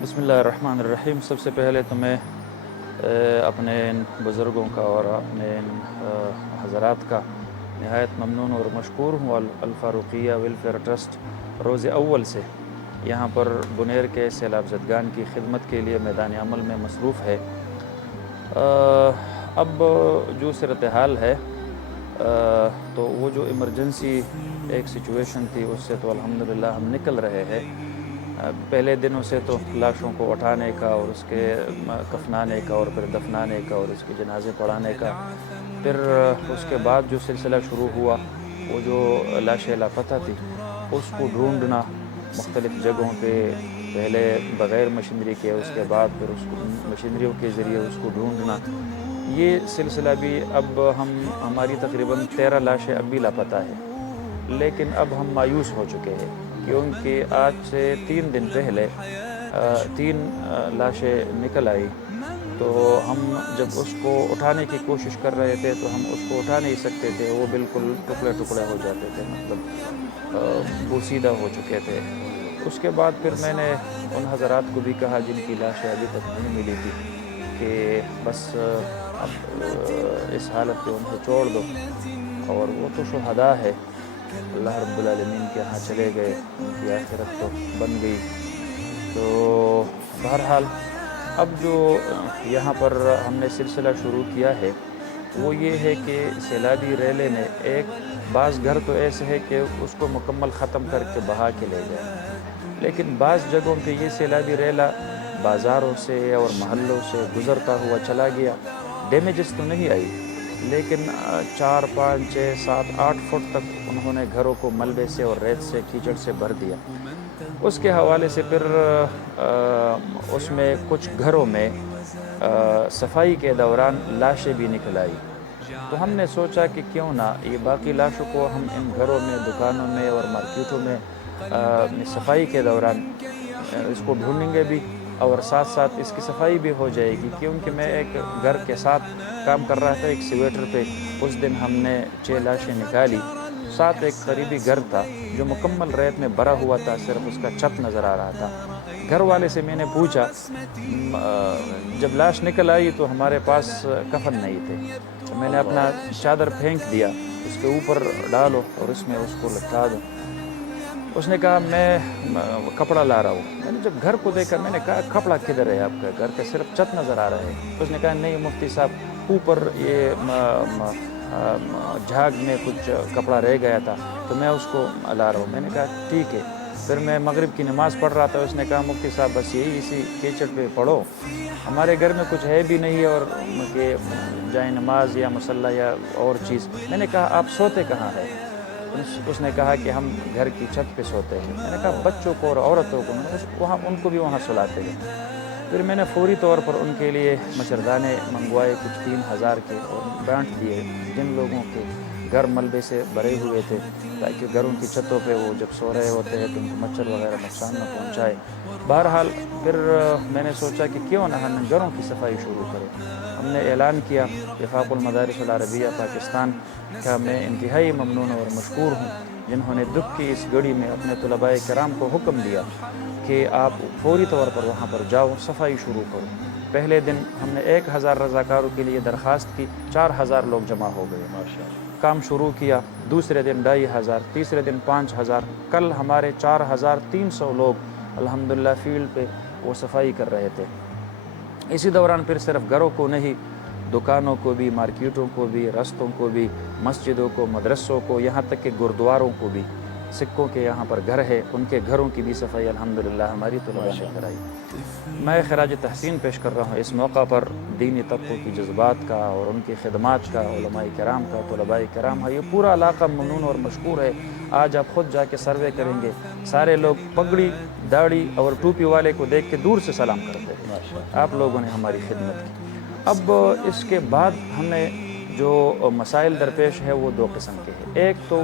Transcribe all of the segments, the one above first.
بسم اللہ الرحمن الرحیم۔ سب سے پہلے تو میں اپنے ان بزرگوں کا اور اپنے ان حضرات کا نہایت ممنون اور مشکور ہوں۔ الفاروقیہ ویلفیئر ٹرسٹ روز اول سے یہاں پر بنیر کے سیلاب زدگان کی خدمت کے لیے میدان عمل میں مصروف ہے۔ اب جو صورتحال ہے تو وہ جو ایمرجنسی ایک سچویشن تھی اس سے تو الحمدللہ ہم نکل رہے ہیں۔ پہلے دنوں سے تو لاشوں کو اٹھانے کا اور اس کے کفنانے کا اور پھر دفنانے کا اور اس کے جنازے پڑھانے کا، پھر اس کے بعد جو سلسلہ شروع ہوا وہ جو لاشیں لاپتہ تھی اس کو ڈھونڈنا مختلف جگہوں پہ، پہلے بغیر مشینری کے، اس کے بعد پھر اس کو مشینریوں کے ذریعے اس کو ڈھونڈنا، یہ سلسلہ بھی اب ہماری تقریباً 13 لاشیں اب بھی لاپتہ ہے۔ لیکن اب ہم مایوس ہو چکے ہیں کیونکہ آج سے 3 دن پہلے 3 لاشیں نکل آئی، تو ہم جب اس کو اٹھانے کی کوشش کر رہے تھے تو ہم اس کو اٹھا نہیں سکتے تھے، وہ بالکل ٹکڑے ٹکڑے ہو جاتے تھے، مطلب بوسیدہ ہو چکے تھے۔ اس کے بعد پھر میں نے ان حضرات کو بھی کہا جن کی لاشیں ابھی تک نہیں ملی تھی کہ بس اب اس حالت پہ ان کو چھوڑ دو، اور وہ تو شہداء ہے، اللہ رب العالمین کے ہاں چلے گئے، ان کی آخرت تو بن گئی۔ تو بہرحال اب جو یہاں پر ہم نے سلسلہ شروع کیا ہے وہ یہ ہے کہ سیلابی ریلے میں بعض گھر تو ایسے ہے کہ اس کو مکمل ختم کر کے بہا کے لے گئے، لیکن بعض جگہوں پہ یہ سیلابی ریلا بازاروں سے اور محلوں سے گزرتا ہوا چلا گیا، ڈیمیجز تو نہیں آئی، لیکن 4 5 6 7 8 فٹ تک انہوں نے گھروں کو ملبے سے اور ریت سے کیچڑ سے بھر دیا۔ اس کے حوالے سے پھر اس میں کچھ گھروں میں صفائی کے دوران لاشیں بھی نکل آئی، تو ہم نے سوچا کہ کیوں نہ یہ باقی لاشوں کو ہم ان گھروں میں، دکانوں میں اور مارکیٹوں میں صفائی کے دوران اس کو ڈھونڈیں گے بھی، اور ساتھ ساتھ اس کی صفائی بھی ہو جائے گی، کیونکہ میں ایک گھر کے ساتھ کام کر رہا تھا ایک سویٹر پہ، اس دن ہم نے 6 لاشیں نکالی، ساتھ ایک قریبی گھر تھا جو مکمل ریت میں بھرا ہوا تھا، صرف اس کا چھت نظر آ رہا تھا۔ گھر والے سے میں نے پوچھا، جب لاش نکل آئی تو ہمارے پاس کفن نہیں تھے، تو میں نے اپنا چادر پھینک دیا، اس کے اوپر ڈالو اور اس میں اس کو لٹکا دو۔ اس نے کہا میں کپڑا لا رہا ہوں۔ میں نے جب گھر کو دیکھا میں نے کہا کپڑا کدھر ہے آپ کا، گھر کا صرف چھت نظر آ رہا ہے۔ اس نے کہا نہیں مفتی صاحب، اوپر یہ جھاگ میں کچھ کپڑا رہ گیا تھا تو میں اس کو لا رہا ہوں۔ میں نے کہا ٹھیک ہے۔ پھر میں مغرب کی نماز پڑھ رہا تھا، اس نے کہا مفتی صاحب بس یہی اسی کیچڑ پہ پڑھو، ہمارے گھر میں کچھ ہے بھی نہیں اور کہ جائے نماز یا مصلی یا اور چیز۔ میں نے کہا آپ سوتے کہاں ہیں؟ اس نے کہا کہ ہم گھر کی چھت پہ سوتے ہیں۔ میں نے کہا بچوں کو اور عورتوں کو وہاں ان کو بھی وہاں سلاتے ہیں؟ پھر میں نے فوری طور پر ان کے لیے مچھردانے منگوائے کچھ 3000 کے اور بانٹ دیے جن لوگوں کے گھر ملبے سے بھرے ہوئے تھے، تاکہ گھروں کی چھتوں پہ وہ جب سو رہے ہوتے ہیں تو ان کو مچھر وغیرہ نقصان نہ پہنچائے۔ بہرحال پھر میں نے سوچا کہ کیوں نہ ہم گھروں کی صفائی شروع کریں۔ ہم نے اعلان کیا، وفاق المدارس العربیہ پاکستان کا میں انتہائی ممنون اور مشکور ہوں جنہوں نے دکھ کی اس گھڑی میں اپنے طلباء کرام کو حکم دیا کہ آپ فوری طور پر وہاں پر جاؤ، صفائی شروع کرو۔ پہلے دن ہم نے 1000 رضاکاروں کے لیے درخواست کی، 4000 لوگ جمع ہو گئے، کام شروع کیا۔ دوسرے دن 2500، تیسرے دن 5000، کل ہمارے 4300 لوگ الحمدللہ فیلڈ پہ وہ صفائی کر رہے تھے۔ اسی دوران پھر صرف گھروں کو نہیں، دکانوں کو بھی، مارکیٹوں کو بھی، رستوں کو بھی، مسجدوں کو، مدرسوں کو، یہاں تک کہ گردواروں کو بھی، سکھوں کے یہاں پر گھر ہے ان کے گھروں کی بھی صفائی الحمدللہ ہماری طلباء نے کرائی۔ میں خراج تحسین پیش کر رہا ہوں اس موقع پر دینی طبقوں کی جذبات کا اور ان کی خدمات کا، علماء کرام کا، طلباء کرام کا۔ یہ پورا علاقہ ممنون اور مشکور ہے۔ آج آپ خود جا کے سروے کریں گے، سارے لوگ پگڑی، داڑھی اور ٹوپی والے کو دیکھ کے دور سے سلام کرتے ہیں۔ آپ لوگوں نے ہماری خدمت کی۔ اب اس کے بعد ہمیں جو مسائل درپیش ہے وہ 2 قسم کے ہیں۔ ایک تو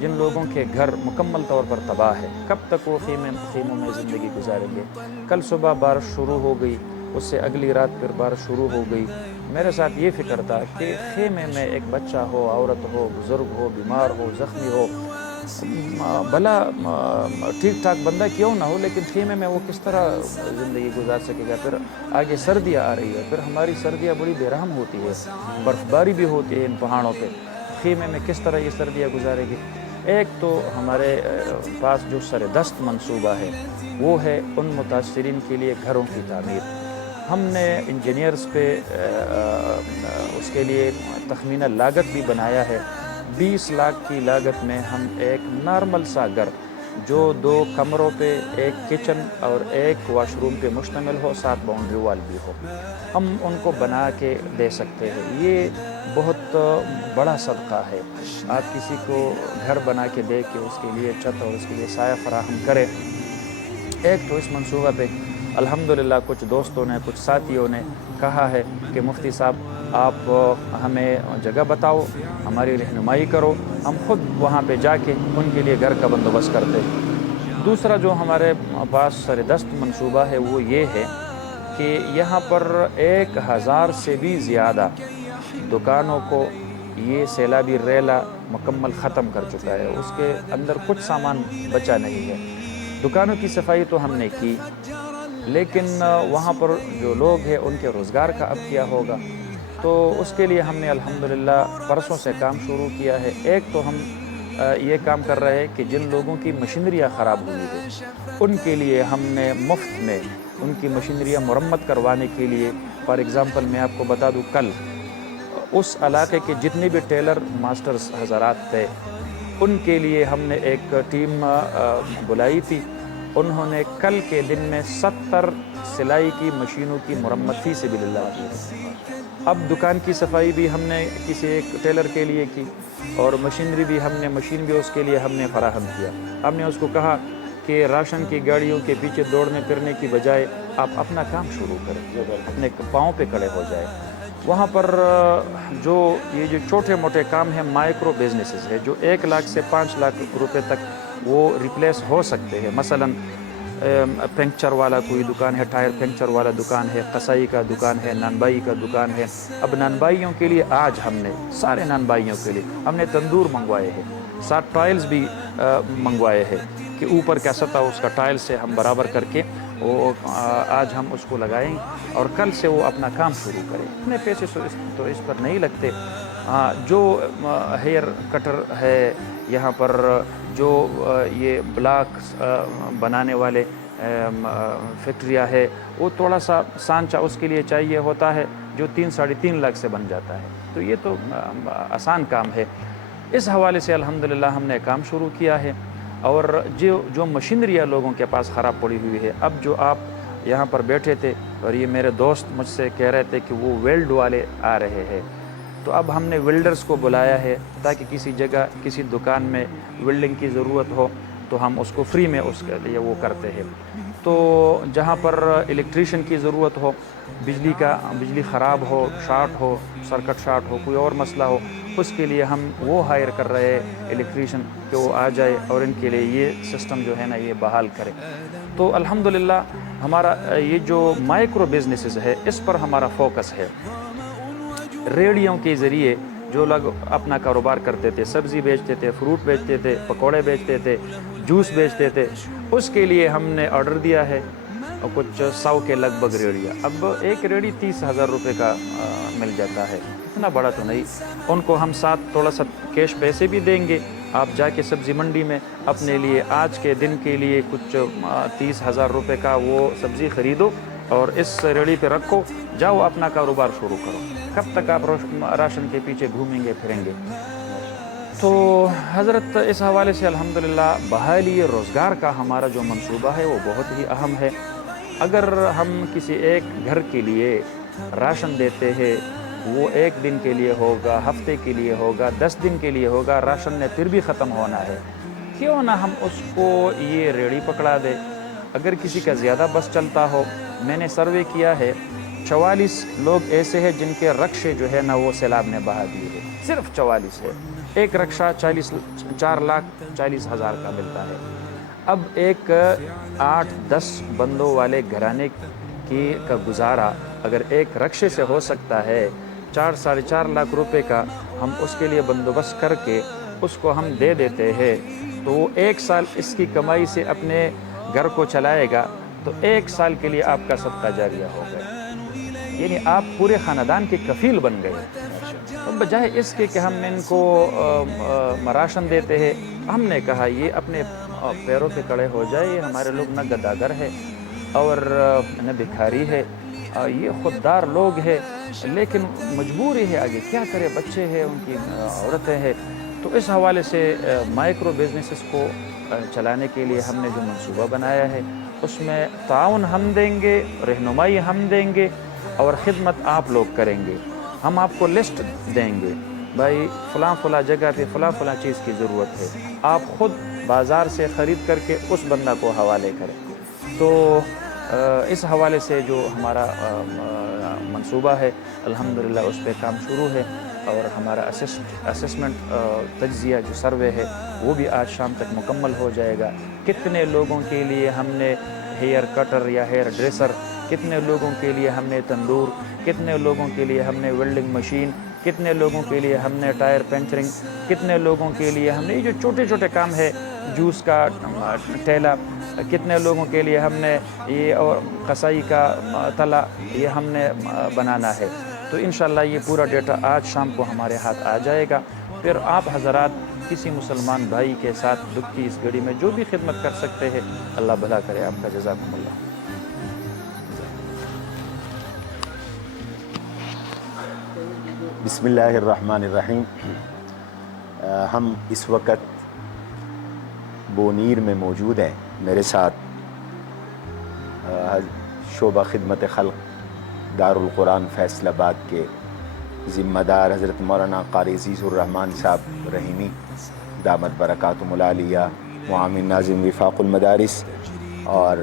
جن لوگوں کے گھر مکمل طور پر تباہ ہے، کب تک وہ خیموں میں زندگی گزاریں گے؟ کل صبح بارش شروع ہو گئی، اس سے اگلی رات پھر بارش شروع ہو گئی۔ میرے ساتھ یہ فکر تھا کہ خیمے میں ایک بچہ ہو، عورت ہو، بزرگ ہو، بیمار ہو، زخمی ہو، بھلا ٹھیک ٹھاک بندہ کیوں نہ ہو، لیکن خیمے میں وہ کس طرح زندگی گزار سکے گا؟ پھر آگے سردیاں آ رہی ہے، پھر ہماری سردیاں بڑی بے رحم ہوتی ہے، برف باری بھی ہوتی ہے ان پہاڑوں پہ، خیمے میں کس طرح یہ سردیاں گزارے گی؟ ایک تو ہمارے پاس جو سر دست منصوبہ ہے وہ ہے ان متاثرین کے لیے گھروں کی تعمیر۔ ہم نے انجینئرز پہ اس کے لیے تخمینہ لاگت بھی بنایا ہے۔ 20 لاکھ کی لاگت میں ہم ایک نارمل سا گھر جو 2 کمروں پہ، 1 کچن اور 1 واش روم پہ مشتمل ہو، 7 باؤنڈری وال بھی ہو، ہم ان کو بنا کے دے سکتے ہیں۔ یہ بہت بڑا صدقہ ہے۔ آپ کسی کو گھر بنا کے دے کے اس کے لیے چھت اور اس کے لیے سایہ فراہم کریں۔ ایک تو اس منصوبہ پہ الحمدللہ کچھ دوستوں نے، کچھ ساتھیوں نے کہا ہے کہ مفتی صاحب آپ ہمیں جگہ بتاؤ، ہماری رہنمائی کرو، ہم خود وہاں پہ جا کے ان کے لیے گھر کا بندوبست کرتے ہیں۔ دوسرا جو ہمارے پاس سر دست منصوبہ ہے وہ یہ ہے کہ یہاں پر 1000 سے بھی زیادہ دکانوں کو یہ سیلابی ریلا مکمل ختم کر چکا ہے، اس کے اندر کچھ سامان بچا نہیں ہے۔ دکانوں کی صفائی تو ہم نے کی، لیکن وہاں پر جو لوگ ہیں ان کے روزگار کا اب کیا ہوگا؟ تو اس کے لیے ہم نے الحمدللہ پرسوں سے کام شروع کیا ہے۔ ایک تو ہم یہ کام کر رہے ہیں کہ جن لوگوں کی مشینریاں خراب ہوئی ہے ان کے لیے ہم نے مفت میں ان کی مشینریاں مرمت کروانے کے لیے، فار ایگزامپل میں آپ کو بتا دوں، کل اس علاقے کے جتنے بھی ٹیلر ماسٹرز حضرات تھے ان کے لیے ہم نے ایک ٹیم بلائی تھی۔ انہوں نے کل کے دن میں 70 سلائی کی مشینوں کی مرمت فی سبیل اللہ کی۔ اب دکان کی صفائی بھی ہم نے کسی ایک ٹیلر کے لیے کی، اور مشینری بھی مشین بھی اس کے لیے ہم نے فراہم کیا۔ ہم نے اس کو کہا کہ راشن کی گاڑیوں کے پیچھے دوڑنے پھرنے کی بجائے آپ اپنا کام شروع کریں، اپنے پاؤں پہ کھڑے ہو جائیں۔ وہاں پر یہ جو چھوٹے موٹے کام ہیں، مائکرو بزنسز ہے، جو 1 لاکھ سے 5 لاکھ روپے تک وہ ریپلیس ہو سکتے ہیں۔ مثلاً پنکچر والا کوئی دکان ہے، ٹائر پنکچر والا دکان ہے، قصائی کا دکان ہے، نانبائی کا دکان ہے۔ اب نانبائیوں کے لیے آج ہم نے سارے نانبائیوں کے لیے ہم نے تندور منگوائے ہیں، 7 ٹائلز بھی منگوائے ہیں کہ اوپر کا سطح اس کا ٹائل سے ہم برابر کر کے وہ آج ہم اس کو لگائیں اور کل سے وہ اپنا کام شروع کریں۔ اتنے پیسے تو اس پر نہیں لگتے۔ جو ہیئر کٹر ہے یہاں پر، جو یہ بلاک بنانے والے فیکٹریاں ہے، وہ تھوڑا سا سانچہ اس کے لیے چاہیے ہوتا ہے جو 3-3.5 لاکھ سے بن جاتا ہے، تو یہ تو آسان کام ہے۔ اس حوالے سے الحمدللہ ہم نے کام شروع کیا ہے۔ اور جو مشینریاں لوگوں کے پاس خراب پڑی ہوئی ہے، اب جو آپ یہاں پر بیٹھے تھے اور یہ میرے دوست مجھ سے کہہ رہے تھے کہ وہ ویلڈ والے آ رہے ہیں، تو اب ہم نے ویلڈرز کو بلایا ہے تاکہ کسی جگہ کسی دکان میں ویلڈنگ کی ضرورت ہو تو ہم اس کو فری میں اس کے لیے وہ کرتے ہیں۔ تو جہاں پر الیکٹریشین کی ضرورت ہو، بجلی خراب ہو، شارٹ ہو، سرکٹ شارٹ ہو، کوئی اور مسئلہ ہو، اس کے لیے ہم وہ ہائر کر رہے ہیں الیکٹریشین کہ وہ آ جائے اور ان کے لیے یہ سسٹم جو ہے نا یہ بحال کرے۔ تو الحمدللہ ہمارا یہ جو مائکرو بزنسز ہے اس پر ہمارا فوکس ہے۔ ریڑھیوں کے ذریعے جو لوگ اپنا کاروبار کرتے تھے، سبزی بیچتے تھے، فروٹ بیچتے تھے، پکوڑے بیچتے تھے، جوس بیچتے تھے، اس کے لیے ہم نے آرڈر دیا ہے کچھ 100 کے لگ بھگ ریڑھیاں۔ اب ایک ریڑھی 30,000 روپے کا مل جاتا ہے، اتنا بڑا تو نہیں۔ ان کو ہم ساتھ تھوڑا سا کیش پیسے بھی دیں گے، آپ جا کے سبزی منڈی میں اپنے لیے آج کے دن کے لیے کچھ 30,000 روپے کا وہ سبزی خریدو اور اس ریڑھی پہ رکھو، جاؤ اپنا کاروبار شروع کرو۔ کب تک آپ راشن کے پیچھے گھومیں گے پھریں گے؟ تو حضرت اس حوالے سے الحمدللہ بحالی روزگار کا ہمارا جو منصوبہ ہے وہ بہت ہی اہم ہے۔ اگر ہم کسی ایک گھر کے لیے راشن دیتے ہیں، وہ 1 دن کے لیے ہوگا، ہفتے کے لیے ہوگا، 10 دن کے لیے ہوگا، راشن نے پھر بھی ختم ہونا ہے، کیوں نہ ہم اس کو یہ ریڑھی پکڑا دے۔ اگر کسی کا زیادہ بس چلتا ہو، میں نے سروے کیا ہے، 44 لوگ ایسے ہیں جن کے رکشے جو ہے نا وہ سیلاب نے بہا دیے ہیں، صرف 44 ہے۔ ایک رکشہ 4,40,000 کا ملتا ہے۔ اب ایک 8-10 بندوں والے گھرانے کا گزارا اگر ایک رکشے سے ہو سکتا ہے، 4-4.5 لاکھ روپے کا ہم اس کے لیے بندوبست کر کے اس کو ہم دے دیتے ہیں، تو وہ 1 سال اس کی کمائی سے اپنے گھر کو چلائے گا تو 1 سال کے لیے آپ کا صدقہ جاریہ ہو گیا، یعنی آپ پورے خاندان کے کفیل بن گئے۔ تو بجائے اس کے کہ ہم ان کو راشن دیتے ہیں، ہم نے کہا یہ اپنے پیروں پہ کھڑے ہو جائے، یہ ہمارے لوگ نہ گداگر ہے اور نہ بھکاری ہے، یہ خوددار لوگ ہیں، لیکن مجبوری ہے، آگے کیا کرے، بچے ہیں، ان کی عورتیں ہیں۔ تو اس حوالے سے مائکرو بزنسز کو چلانے کے لیے ہم نے جو منصوبہ بنایا ہے اس میں تعاون ہم دیں گے، رہنمائی ہم دیں گے اور خدمت آپ لوگ کریں گے۔ ہم آپ کو لسٹ دیں گے، بھائی فلاں فلاں جگہ پہ فلاں فلاں چیز کی ضرورت ہے، آپ خود بازار سے خرید کر کے اس بندہ کو حوالے کریں۔ تو اس حوالے سے جو ہمارا منصوبہ ہے الحمدللہ اس پہ کام شروع ہے، اور ہمارا اسسمنٹ تجزیہ جو سروے ہے وہ بھی آج شام تک مکمل ہو جائے گا۔ کتنے لوگوں کے لیے ہم نے ہیئر کٹر یا ہیئر ڈریسر، کتنے لوگوں کے لیے ہم نے تندور، کتنے لوگوں کے لیے ہم نے ویلڈنگ مشین، کتنے لوگوں کے لیے ہم نے ٹائر پنچرنگ، کتنے لوگوں کے لیے ہم نے یہ جو چھوٹے چھوٹے کام ہے، جوس کا ٹھیلا، کتنے لوگوں کے لیے ہم نے یہ اور قصائی کا تلا یہ ہم نے بنانا ہے۔ تو انشاءاللہ یہ پورا ڈیٹا آج شام کو ہمارے ہاتھ آ جائے گا۔ پھر آپ حضرات کسی مسلمان بھائی کے ساتھ دکھ کی اس گھڑی میں جو بھی خدمت کر سکتے ہیں، اللہ بھلا کرے آپ کا، جزاکم اللہ۔ بسم اللہ الرحمن الرحیم۔ ہم اس وقت بونیر میں موجود ہیں، میرے ساتھ شعبہ خدمت خلق دارالقرآن فیصل آباد کے ذمہ دار حضرت مولانا قاری عزیز الرحمن صاحب رحیمی دامت برکاتہم العالیہ، معاون ناظم وفاق المدارس، اور